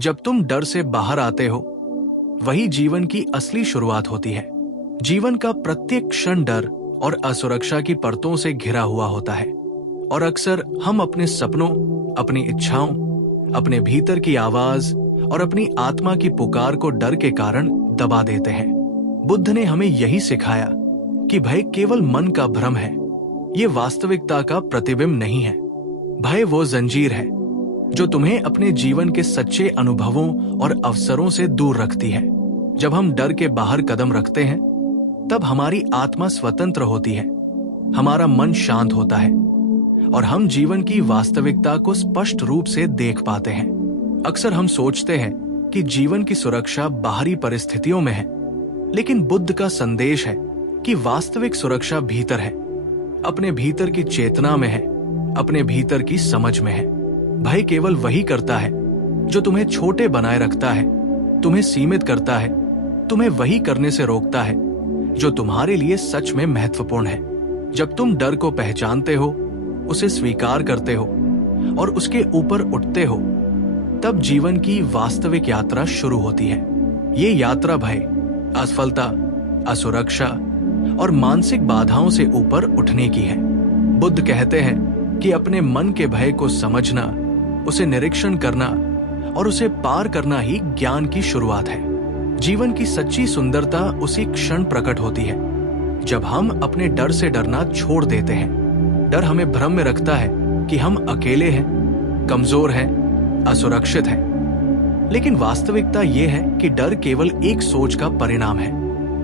जब तुम डर से बाहर आते हो, वही जीवन की असली शुरुआत होती है। जीवन का प्रत्येक क्षण डर और असुरक्षा की परतों से घिरा हुआ होता है, और अक्सर हम अपने सपनों, अपनी इच्छाओं, अपने भीतर की आवाज और अपनी आत्मा की पुकार को डर के कारण दबा देते हैं। बुद्ध ने हमें यही सिखाया कि भय केवल मन का भ्रम है, ये वास्तविकता का प्रतिबिंब नहीं है। भय वो जंजीर है जो तुम्हें अपने जीवन के सच्चे अनुभवों और अवसरों से दूर रखती है। जब हम डर के बाहर कदम रखते हैं, तब हमारी आत्मा स्वतंत्र होती है, हमारा मन शांत होता है और हम जीवन की वास्तविकता को स्पष्ट रूप से देख पाते हैं। अक्सर हम सोचते हैं कि जीवन की सुरक्षा बाहरी परिस्थितियों में है, लेकिन बुद्ध का संदेश है कि वास्तविक सुरक्षा भीतर है, अपने भीतर की चेतना में है, अपने भीतर की समझ में है। भय केवल वही करता है जो तुम्हें छोटे बनाए रखता है, तुम्हें सीमित करता है, तुम्हें वही करने से रोकता है जो तुम्हारे लिए सच में महत्वपूर्ण है। जब तुम डर को पहचानते हो, उसे स्वीकार करते हो और उसके ऊपर उठते हो, तब जीवन की वास्तविक यात्रा शुरू होती है। ये यात्रा भय, असफलता, असुरक्षा और मानसिक बाधाओं से ऊपर उठने की है। बुद्ध कहते हैं कि अपने मन के भय को समझना, उसे निरीक्षण करना और उसे पार करना ही ज्ञान की शुरुआत है। जीवन की सच्ची सुंदरता उसी क्षण प्रकट होती है जब हम अपने डर से डरना छोड़ देते हैं। डर हमें भ्रम में रखता है कि हम अकेले हैं, कमजोर हैं, असुरक्षित हैं। लेकिन वास्तविकता यह है कि डर केवल एक सोच का परिणाम है,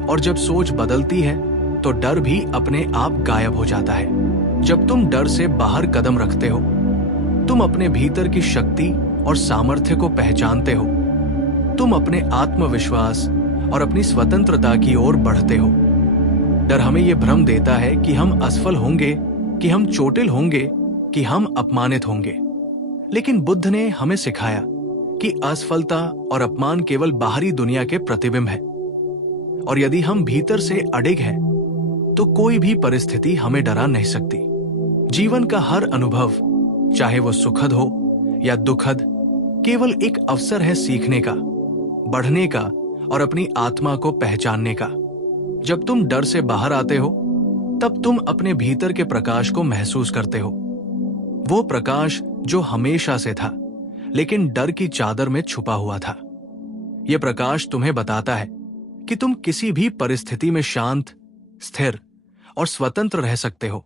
और जब सोच बदलती है तो डर भी अपने आप गायब हो जाता है। जब तुम डर से बाहर कदम रखते हो, तुम अपने भीतर की शक्ति और सामर्थ्य को पहचानते हो। तुम अपने आत्मविश्वास और अपनी स्वतंत्रता की ओर बढ़ते हो। डर हमें यह भ्रम देता है कि हम असफल होंगे, कि हम चोटिल होंगे, कि हम अपमानित होंगे। लेकिन बुद्ध ने हमें सिखाया कि असफलता और अपमान केवल बाहरी दुनिया के प्रतिबिंब है, और यदि हम भीतर से अडिग हैं, तो कोई भी परिस्थिति हमें डरा नहीं सकती। जीवन का हर अनुभव, चाहे वो सुखद हो या दुखद, केवल एक अवसर है सीखने का, बढ़ने का और अपनी आत्मा को पहचानने का। जब तुम डर से बाहर आते हो, तब तुम अपने भीतर के प्रकाश को महसूस करते हो। वो प्रकाश जो हमेशा से था, लेकिन डर की चादर में छुपा हुआ था। यह प्रकाश तुम्हें बताता है कि तुम किसी भी परिस्थिति में शांत, स्थिर और स्वतंत्र रह सकते हो।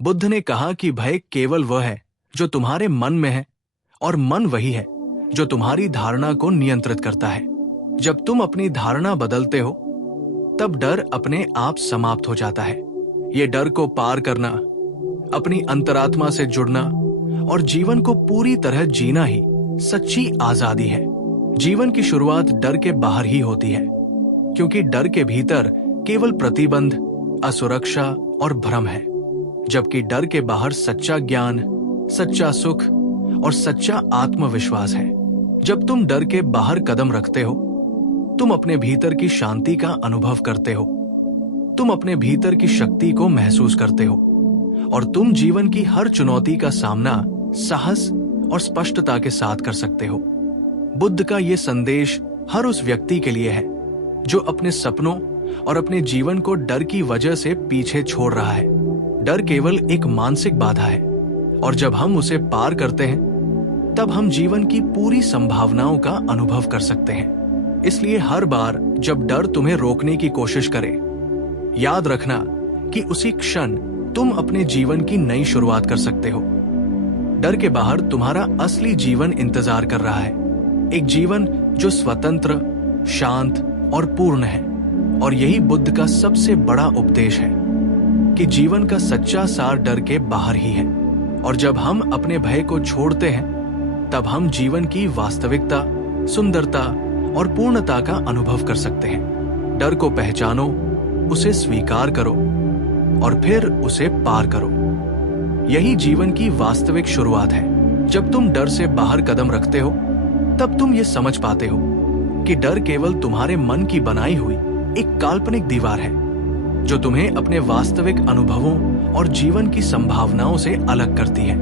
बुद्ध ने कहा कि भय केवल वह है जो तुम्हारे मन में है, और मन वही है जो तुम्हारी धारणा को नियंत्रित करता है। जब तुम अपनी धारणा बदलते हो, तब डर अपने आप समाप्त हो जाता है। ये डर को पार करना, अपनी अंतरात्मा से जुड़ना और जीवन को पूरी तरह जीना ही सच्ची आजादी है। जीवन की शुरुआत डर के बाहर ही होती है, क्योंकि डर के भीतर केवल प्रतिबंध, असुरक्षा और भ्रम है, जबकि डर के बाहर सच्चा ज्ञान, सच्चा सुख और सच्चा आत्मविश्वास है। जब तुम डर के बाहर कदम रखते हो, तुम अपने भीतर की शांति का अनुभव करते हो, तुम अपने भीतर की शक्ति को महसूस करते हो, और तुम जीवन की हर चुनौती का सामना साहस और स्पष्टता के साथ कर सकते हो। बुद्ध का यह संदेश हर उस व्यक्ति के लिए है जो अपने सपनों और अपने जीवन को डर की वजह से पीछे छोड़ रहा है। डर केवल एक मानसिक बाधा है, और जब हम उसे पार करते हैं, तब हम जीवन की पूरी संभावनाओं का अनुभव कर सकते हैं। इसलिए हर बार जब डर तुम्हें रोकने की कोशिश करे, याद रखना कि उसी क्षण तुम अपने जीवन की नई शुरुआत कर सकते हो। डर के बाहर तुम्हारा असली जीवन इंतजार कर रहा है, एक जीवन जो स्वतंत्र, शांत और पूर्ण है। और यही बुद्ध का सबसे बड़ा उपदेश है कि जीवन का सच्चा सार डर के बाहर ही है, और जब हम अपने भय को छोड़ते हैं, तब हम जीवन की वास्तविकता, सुंदरता और पूर्णता का अनुभव कर सकते हैं। डर को पहचानो, उसे स्वीकार करो और फिर उसे पार करो। यही जीवन की वास्तविक शुरुआत है। जब तुम डर से बाहर कदम रखते हो, तब तुम ये समझ पाते हो कि डर केवल तुम्हारे मन की बनाई हुई एक काल्पनिक दीवार है, जो तुम्हें अपने वास्तविक अनुभवों और जीवन की संभावनाओं से अलग करती है।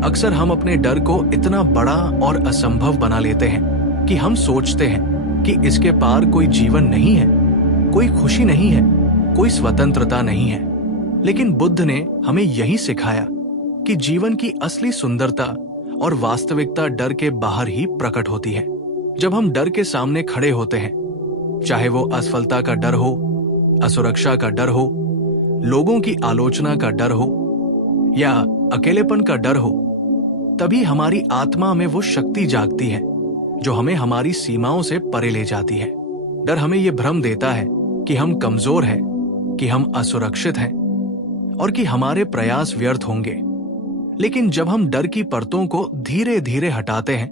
अक्सर हम अपने डर को इतना बड़ा और असंभव बना लेते हैं कि हम सोचते हैं कि इसके पार कोई जीवन नहीं है, कोई खुशी नहीं है, कोई स्वतंत्रता नहीं है। लेकिन बुद्ध ने हमें यही सिखाया कि जीवन की असली सुंदरता और वास्तविकता डर के बाहर ही प्रकट होती है। जब हम डर के सामने खड़े होते हैं, चाहे वो असफलता का डर हो, असुरक्षा का डर हो, लोगों की आलोचना का डर हो या अकेलेपन का डर हो, तभी हमारी आत्मा में वो शक्ति जागती है जो हमें हमारी सीमाओं से परे ले जाती है। डर हमें ये भ्रम देता है कि हम कमजोर हैं, कि हम असुरक्षित हैं और कि हमारे प्रयास व्यर्थ होंगे। लेकिन जब हम डर की परतों को धीरे धीरे हटाते हैं,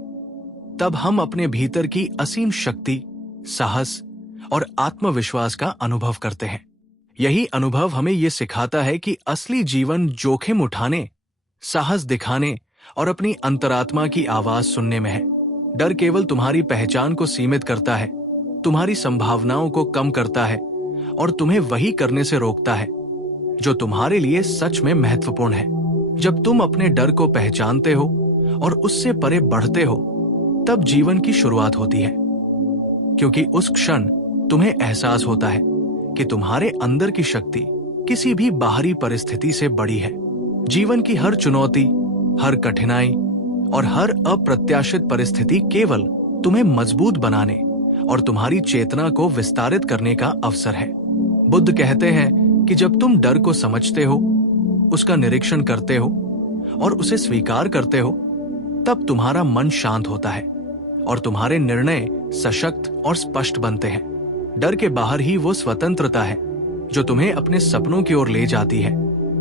तब हम अपने भीतर की असीम शक्ति, साहस और आत्मविश्वास का अनुभव करते हैं। यही अनुभव हमें यह सिखाता है कि असली जीवन जोखिम उठाने, साहस दिखाने और अपनी अंतरात्मा की आवाज सुनने में है। डर केवल तुम्हारी पहचान को सीमित करता है, तुम्हारी संभावनाओं को कम करता है और तुम्हें वही करने से रोकता है जो तुम्हारे लिए सच में महत्वपूर्ण है। जब तुम अपने डर को पहचानते हो और उससे परे बढ़ते हो, तब जीवन की शुरुआत होती है, क्योंकि उस क्षण तुम्हें एहसास होता है कि तुम्हारे अंदर की शक्ति किसी भी बाहरी परिस्थिति से बड़ी है। जीवन की हर चुनौती, हर कठिनाई और हर अप्रत्याशित परिस्थिति केवल तुम्हें मजबूत बनाने और तुम्हारी चेतना को विस्तारित करने का अवसर है। बुद्ध कहते हैं कि जब तुम डर को समझते हो, उसका निरीक्षण करते हो और उसे स्वीकार करते हो, तब तुम्हारा मन शांत होता है और तुम्हारे निर्णय सशक्त और स्पष्ट बनते हैं। डर के बाहर ही वो स्वतंत्रता है जो तुम्हें अपने सपनों की ओर ले जाती है।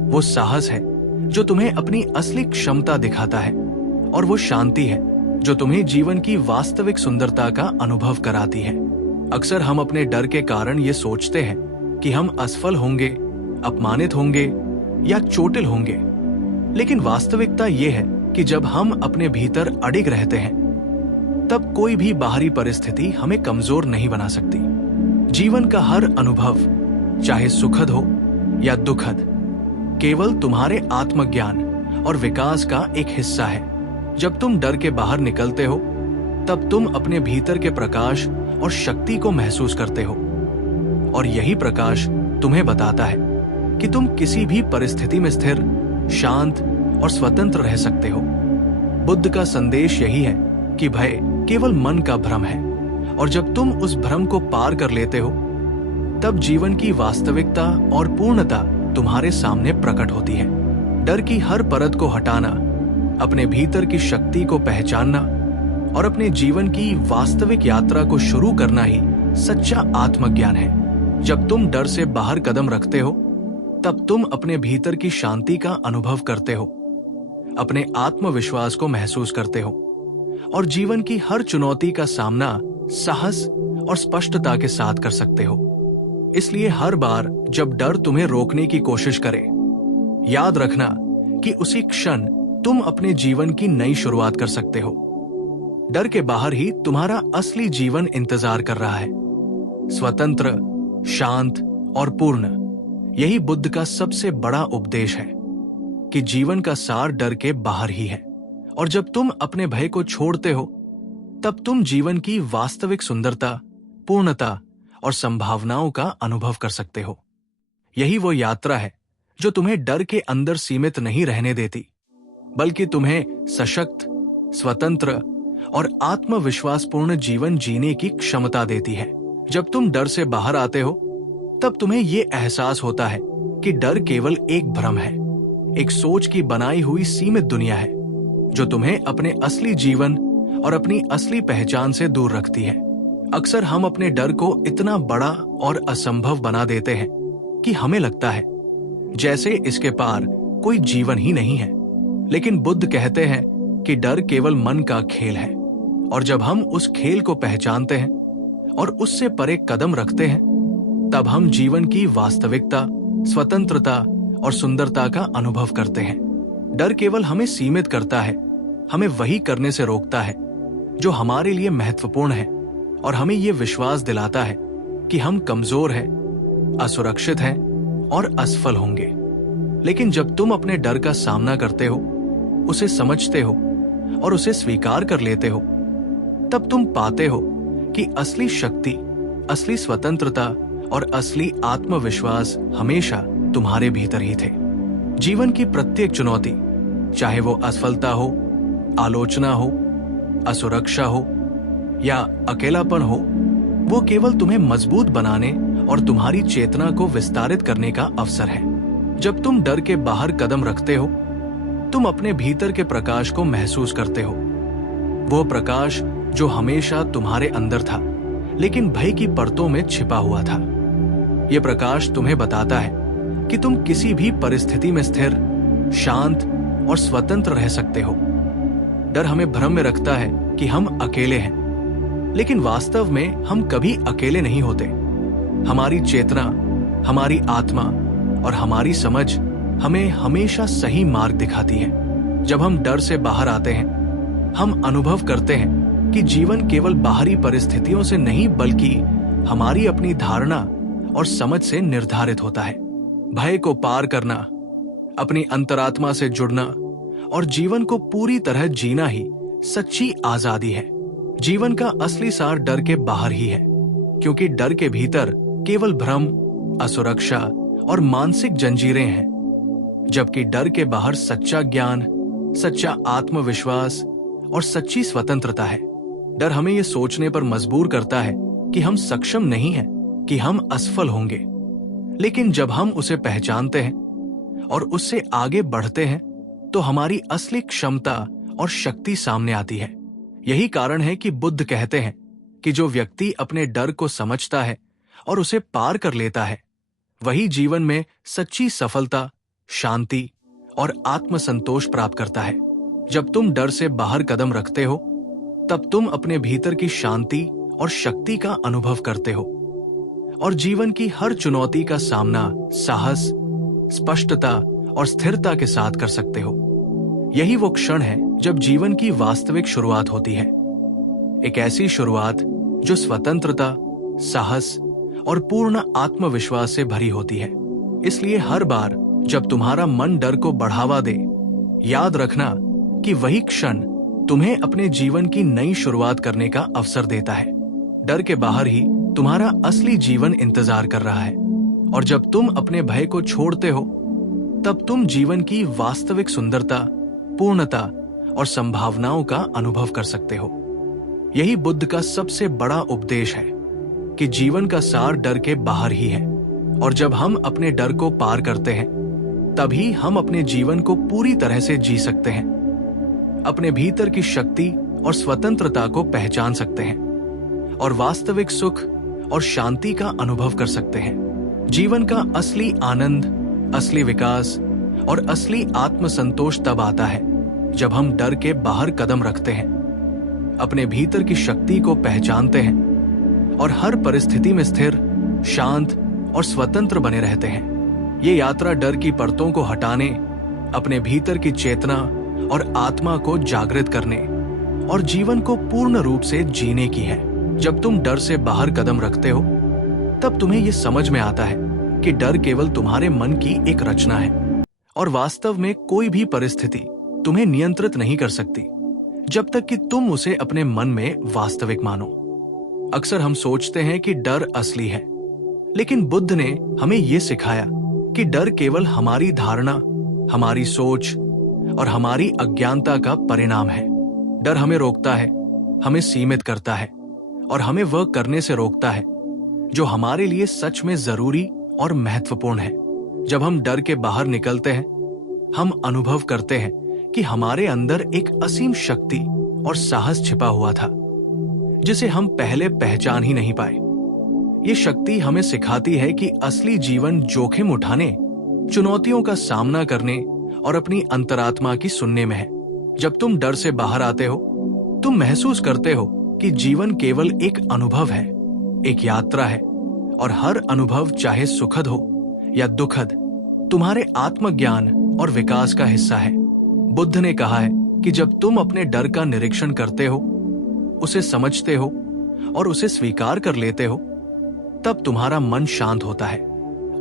वो साहस है जो तुम्हें अपनी असली क्षमता दिखाता है और वो शांति है जो तुम्हें जीवन की वास्तविक सुंदरता का अनुभव कराती है। अक्सर हम अपने डर के कारण ये सोचते हैं कि हम असफल होंगे, अपमानित होंगे या चोटिल होंगे। लेकिन वास्तविकता ये है कि जब हम अपने भीतर अडिग रहते हैं, तब कोई भी बाहरी परिस्थिति हमें कमजोर नहीं बना सकती। जीवन का हर अनुभव, चाहे सुखद हो या दुखद, केवल तुम्हारे आत्मज्ञान और विकास का एक हिस्सा है। जब तुम डर के बाहर निकलते हो, तब तुम अपने भीतर के प्रकाश और शक्ति को महसूस करते हो और यही प्रकाश तुम्हें बताता है कि तुम किसी भी परिस्थिति में स्थिर, शांत और स्वतंत्र रह सकते हो। बुद्ध का संदेश यही है कि भय केवल मन का भ्रम है और जब तुम उस भ्रम को पार कर लेते हो, तब जीवन की वास्तविकता और पूर्णता तुम्हारे सामने प्रकट होती है। डर की हर परत को हटाना, अपने भीतर की शक्ति को पहचानना और अपने जीवन की वास्तविक यात्रा को शुरू करना ही सच्चा आत्मज्ञान है। जब तुम डर से बाहर कदम रखते हो, तब तुम अपने भीतर की शांति का अनुभव करते हो, अपने आत्मविश्वास को महसूस करते हो और जीवन की हर चुनौती का सामना साहस और स्पष्टता के साथ कर सकते हो। इसलिए हर बार जब डर तुम्हें रोकने की कोशिश करे, याद रखना कि उसी क्षण तुम अपने जीवन की नई शुरुआत कर सकते हो। डर के बाहर ही तुम्हारा असली जीवन इंतजार कर रहा है, स्वतंत्र, शांत और पूर्ण। यही बुद्ध का सबसे बड़ा उपदेश है कि जीवन का सार डर के बाहर ही है और जब तुम अपने भय को छोड़ते हो, तब तुम जीवन की वास्तविक सुंदरता, पूर्णता और संभावनाओं का अनुभव कर सकते हो। यही वो यात्रा है जो तुम्हें डर के अंदर सीमित नहीं रहने देती, बल्कि तुम्हें सशक्त, स्वतंत्र और आत्मविश्वासपूर्ण जीवन जीने की क्षमता देती है। जब तुम डर से बाहर आते हो, तब तुम्हें ये एहसास होता है कि डर केवल एक भ्रम है, एक सोच की बनाई हुई सीमित दुनिया है जो तुम्हें अपने असली जीवन और अपनी असली पहचान से दूर रखती है। अक्सर हम अपने डर को इतना बड़ा और असंभव बना देते हैं कि हमें लगता है जैसे इसके पार कोई जीवन ही नहीं है। लेकिन बुद्ध कहते हैं कि डर केवल मन का खेल है और जब हम उस खेल को पहचानते हैं और उससे परे कदम रखते हैं, तब हम जीवन की वास्तविकता, स्वतंत्रता और सुंदरता का अनुभव करते हैं। डर केवल हमें सीमित करता है, हमें वही करने से रोकता है जो हमारे लिए महत्वपूर्ण है और हमें यह विश्वास दिलाता है कि हम कमजोर हैं, असुरक्षित हैं और असफल होंगे। लेकिन जब तुम अपने डर का सामना करते हो, उसे समझते हो और उसे स्वीकार कर लेते हो, तब तुम पाते हो कि असली शक्ति, असली स्वतंत्रता और असली आत्मविश्वास हमेशा तुम्हारे भीतर ही थे। जीवन की प्रत्येक चुनौती, चाहे वो असफलता हो, आलोचना हो, असुरक्षा हो या अकेलापन हो, वो केवल तुम्हें मजबूत बनाने और तुम्हारी चेतना को विस्तारित करने का अवसर है। जब तुम डर के बाहर कदम रखते हो, तुम अपने भीतर के प्रकाश को महसूस करते हो। वो प्रकाश जो हमेशा तुम्हारे अंदर था, लेकिन भय की परतों में छिपा हुआ था। ये प्रकाश तुम्हें बताता है कि तुम किसी भी परिस्थिति में स्थिर, शांत और स्वतंत्र रह सकते हो। डर हमें भ्रम में रखता है कि हम अकेले हैं, लेकिन वास्तव में हम कभी अकेले नहीं होते। हमारी चेतना, हमारी आत्मा और हमारी समझ हमें हमेशा सही मार्ग दिखाती है। जब हम डर से बाहर आते हैं, हम अनुभव करते हैं कि जीवन केवल बाहरी परिस्थितियों से नहीं, बल्कि हमारी अपनी धारणा और समझ से निर्धारित होता है। भय को पार करना, अपनी अंतरात्मा से जुड़ना और जीवन को पूरी तरह जीना ही सच्ची आजादी है। जीवन का असली सार डर के बाहर ही है, क्योंकि डर के भीतर केवल भ्रम, असुरक्षा और मानसिक जंजीरें हैं, जबकि डर के बाहर सच्चा ज्ञान, सच्चा आत्मविश्वास और सच्ची स्वतंत्रता है। डर हमें यह सोचने पर मजबूर करता है कि हम सक्षम नहीं हैं, कि हम असफल होंगे। लेकिन जब हम उसे पहचानते हैं और उससे आगे बढ़ते हैं, तो हमारी असली क्षमता और शक्ति सामने आती है। यही कारण है कि बुद्ध कहते हैं कि जो व्यक्ति अपने डर को समझता है और उसे पार कर लेता है, वही जीवन में सच्ची सफलता, शांति और आत्मसंतोष प्राप्त करता है। जब तुम डर से बाहर कदम रखते हो, तब तुम अपने भीतर की शांति और शक्ति का अनुभव करते हो और जीवन की हर चुनौती का सामना साहस, स्पष्टता और स्थिरता के साथ कर सकते हो। यही वो क्षण है जब जीवन की वास्तविक शुरुआत होती है। एक ऐसी शुरुआत जो स्वतंत्रता, साहस और पूर्ण आत्मविश्वास से भरी होती है। इसलिए हर बार जब तुम्हारा मन डर को बढ़ावा दे, याद रखना कि वही क्षण तुम्हें अपने जीवन की नई शुरुआत करने का अवसर देता है। डर के बाहर ही तुम्हारा असली जीवन इंतजार कर रहा है, और जब तुम अपने भय को छोड़ते हो, तब तुम जीवन की वास्तविक सुंदरता, पूर्णता और संभावनाओं का अनुभव कर सकते हो। यही बुद्ध का सबसे बड़ा उपदेश है कि जीवन का सार डर के बाहर ही है, और जब हम अपने डर को पार करते हैं, तभी हम अपने जीवन को पूरी तरह से जी सकते हैं, अपने भीतर की शक्ति और स्वतंत्रता को पहचान सकते हैं और वास्तविक सुख और शांति का अनुभव कर सकते हैं। जीवन का असली आनंद, असली विकास और असली आत्मसंतोष तब आता है जब हम डर के बाहर कदम रखते हैं, अपने भीतर की शक्ति को पहचानते हैं और हर परिस्थिति में स्थिर, शांत और स्वतंत्र बने रहते हैं। ये यात्रा डर की परतों को हटाने, अपने भीतर की चेतना और आत्मा को जागृत करने और जीवन को पूर्ण रूप से जीने की है। जब तुम डर से बाहर कदम रखते हो, तब तुम्हें यह समझ में आता है कि डर केवल तुम्हारे मन की एक रचना है और वास्तव में कोई भी परिस्थिति तुम्हें नियंत्रित नहीं कर सकती जब तक कि तुम उसे अपने मन में वास्तविक मानो। अक्सर हम सोचते हैं कि डर असली है, लेकिन बुद्ध ने हमें यह सिखाया कि डर केवल हमारी धारणा, हमारी सोच और हमारी अज्ञानता का परिणाम है। डर हमें रोकता है, हमें सीमित करता है और हमें वह करने से रोकता है जो हमारे लिए सच में जरूरी और महत्वपूर्ण है। जब हम डर के बाहर निकलते हैं, हम अनुभव करते हैं कि हमारे अंदर एक असीम शक्ति और साहस छिपा हुआ था, जिसे हम पहले पहचान ही नहीं पाए। ये शक्ति हमें सिखाती है कि असली जीवन जोखिम उठाने, चुनौतियों का सामना करने और अपनी अंतरात्मा की सुनने में है। जब तुम डर से बाहर आते हो, तुम महसूस करते हो कि जीवन केवल एक अनुभव है, एक यात्रा है, और हर अनुभव, चाहे सुखद हो या दुखद, तुम्हारे आत्मज्ञान और विकास का हिस्सा है। बुद्ध ने कहा है कि जब तुम अपने डर का निरीक्षण करते हो, उसे समझते हो और उसे स्वीकार कर लेते हो, तब तुम्हारा मन शांत होता है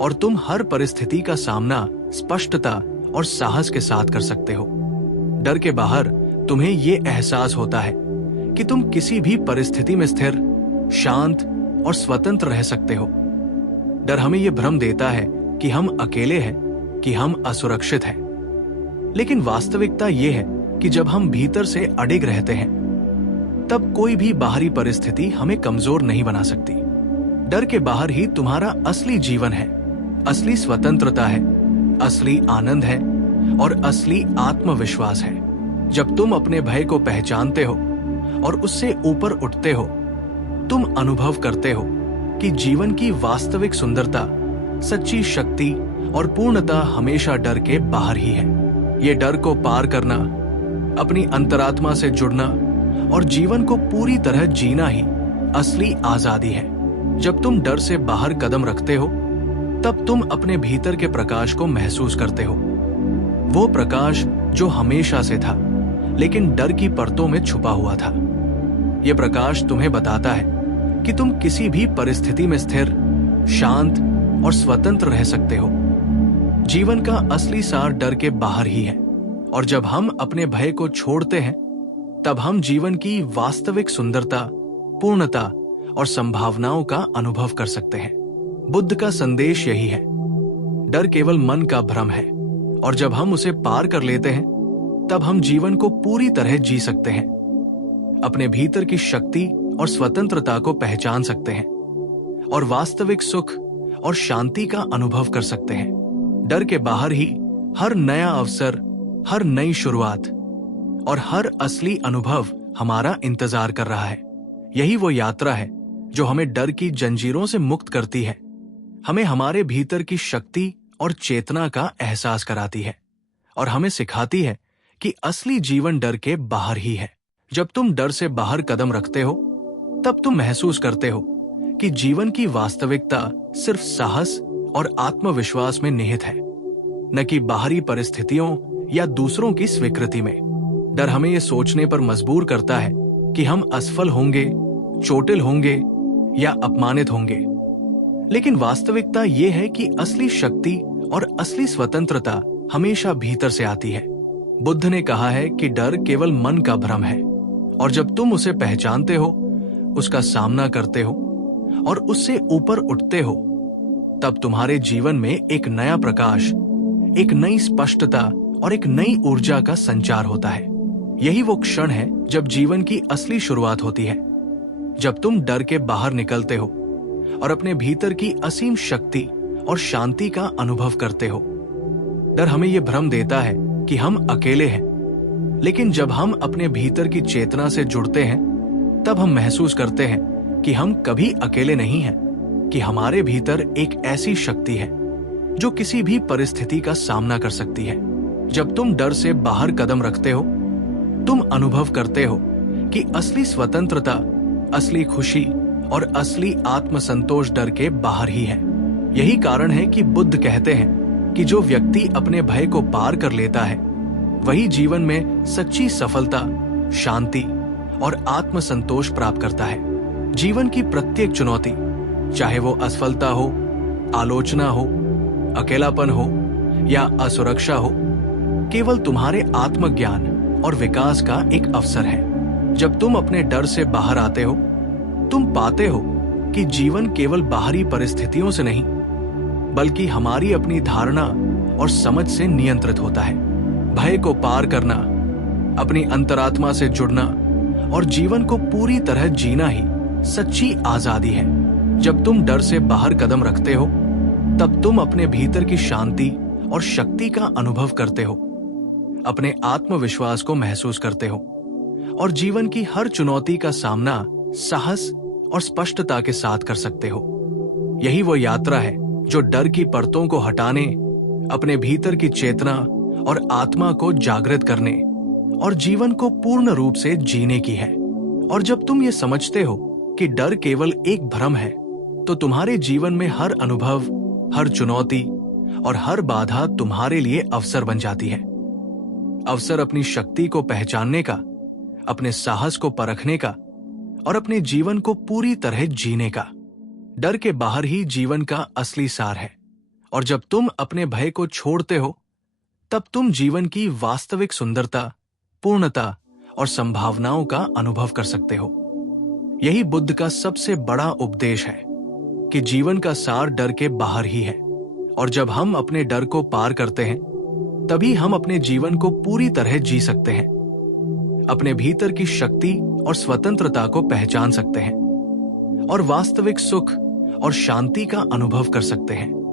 और तुम हर परिस्थिति का सामना स्पष्टता और साहस के साथ कर सकते हो। डर के बाहर तुम्हें ये एहसास होता है कि तुम किसी भी परिस्थिति में स्थिर, शांत और स्वतंत्र रह सकते हो। डर हमें यह भ्रम देता है कि हम अकेले हैं, कि हम असुरक्षित हैं। लेकिन वास्तविकता यह है कि जब हम भीतर से अडिग रहते हैं, तब कोई भी बाहरी परिस्थिति हमें कमजोर नहीं बना सकती। डर के बाहर ही तुम्हारा असली जीवन है, असली स्वतंत्रता है, असली आनंद है और असली आत्मविश्वास है। जब तुम अपने भय को पहचानते हो और उससे ऊपर उठते हो, तुम अनुभव करते हो कि जीवन की वास्तविक सुंदरता, सच्ची शक्ति और पूर्णता हमेशा डर के बाहर ही है। ये डर को पार करना, अपनी अंतरात्मा से जुड़ना और जीवन को पूरी तरह जीना ही असली आजादी है। जब तुम डर से बाहर कदम रखते हो, तब तुम अपने भीतर के प्रकाश को महसूस करते हो। वो प्रकाश जो हमेशा से था, लेकिन डर की परतों में छुपा हुआ था। यह प्रकाश तुम्हें बताता है कि तुम किसी भी परिस्थिति में स्थिर, शांत और स्वतंत्र रह सकते हो। जीवन का असली सार डर के बाहर ही है, और जब हम अपने भय को छोड़ते हैं, तब हम जीवन की वास्तविक सुंदरता, पूर्णता और संभावनाओं का अनुभव कर सकते हैं। बुद्ध का संदेश यही है, डर केवल मन का भ्रम है, और जब हम उसे पार कर लेते हैं, तब हम जीवन को पूरी तरह जी सकते हैं, अपने भीतर की शक्ति और स्वतंत्रता को पहचान सकते हैं और वास्तविक सुख और शांति का अनुभव कर सकते हैं। डर के बाहर ही हर नया अवसर, हर नई शुरुआत और हर असली अनुभव हमारा इंतजार कर रहा है। यही वो यात्रा है जो हमें डर की जंजीरों से मुक्त करती है, हमें हमारे भीतर की शक्ति और चेतना का एहसास कराती है और हमें सिखाती है कि असली जीवन डर के बाहर ही है। जब तुम डर से बाहर कदम रखते हो, तब तुम महसूस करते हो कि जीवन की वास्तविकता सिर्फ साहस और आत्मविश्वास में निहित है, न कि बाहरी परिस्थितियों या दूसरों की स्वीकृति में। डर हमें यह सोचने पर मजबूर करता है कि हम असफल होंगे, चोटिल होंगे या अपमानित होंगे। लेकिन वास्तविकता यह है कि असली शक्ति और असली स्वतंत्रता हमेशा भीतर से आती है। बुद्ध ने कहा है कि डर केवल मन का भ्रम है, और जब तुम उसे पहचानते हो, उसका सामना करते हो और उससे ऊपर उठते हो, तब तुम्हारे जीवन में एक नया प्रकाश, एक नई स्पष्टता और एक नई ऊर्जा का संचार होता है। यही वो क्षण है जब जीवन की असली शुरुआत होती है, जब तुम डर के बाहर निकलते हो और अपने भीतर की असीम शक्ति और शांति का अनुभव करते हो। डर हमें यह भ्रम देता है कि हम अकेले हैं, लेकिन जब हम अपने भीतर की चेतना से जुड़ते हैं, तब हम महसूस करते हैं कि हम कभी अकेले नहीं हैं, कि हमारे भीतर एक ऐसी शक्ति है जो किसी भी परिस्थिति का सामना कर सकती है। जब तुम डर से बाहर कदम रखते हो, तुम अनुभव करते हो कि असली स्वतंत्रता, असली खुशी और असली आत्मसंतोष डर के बाहर ही है। यही कारण है कि बुद्ध कहते हैं कि जो व्यक्ति अपने भय को पार कर लेता है, वही जीवन में सच्ची सफलता, शांति और आत्मसंतोष प्राप्त करता है। जीवन की प्रत्येक चुनौती, चाहे वो असफलता हो, आलोचना हो, अकेलापन हो या असुरक्षा हो, केवल तुम्हारे आत्मज्ञान और विकास का एक अवसर है। जब तुम अपने डर से बाहर आते हो, तुम पाते हो कि जीवन केवल बाहरी परिस्थितियों से नहीं, बल्कि हमारी अपनी धारणा और समझ से नियंत्रित होता है। भय को पार करना, अपनी अंतरात्मा से जुड़ना और जीवन को पूरी तरह जीना ही सच्ची आजादी है। जब तुम डर से बाहर कदम रखते हो, तब तुम अपने भीतर की शांति और शक्ति का अनुभव करते हो, अपने आत्मविश्वास को महसूस करते हो और जीवन की हर चुनौती का सामना साहस और स्पष्टता के साथ कर सकते हो। यही वो यात्रा है जो डर की परतों को हटाने, अपने भीतर की चेतना और आत्मा को जागृत करने और जीवन को पूर्ण रूप से जीने की है। और जब तुम ये समझते हो कि डर केवल एक भ्रम है, तो तुम्हारे जीवन में हर अनुभव, हर चुनौती और हर बाधा तुम्हारे लिए अवसर बन जाती है। अवसर अपनी शक्ति को पहचानने का, अपने साहस को परखने का और अपने जीवन को पूरी तरह जीने का। डर के बाहर ही जीवन का असली सार है, और जब तुम अपने भय को छोड़ते हो, तब तुम जीवन की वास्तविक सुंदरता, पूर्णता और संभावनाओं का अनुभव कर सकते हो। यही बुद्ध का सबसे बड़ा उपदेश है कि जीवन का सार डर के बाहर ही है, और जब हम अपने डर को पार करते हैं तभी हम अपने जीवन को पूरी तरह जी सकते हैं, अपने भीतर की शक्ति और स्वतंत्रता को पहचान सकते हैं और वास्तविक सुख और शांति का अनुभव कर सकते हैं।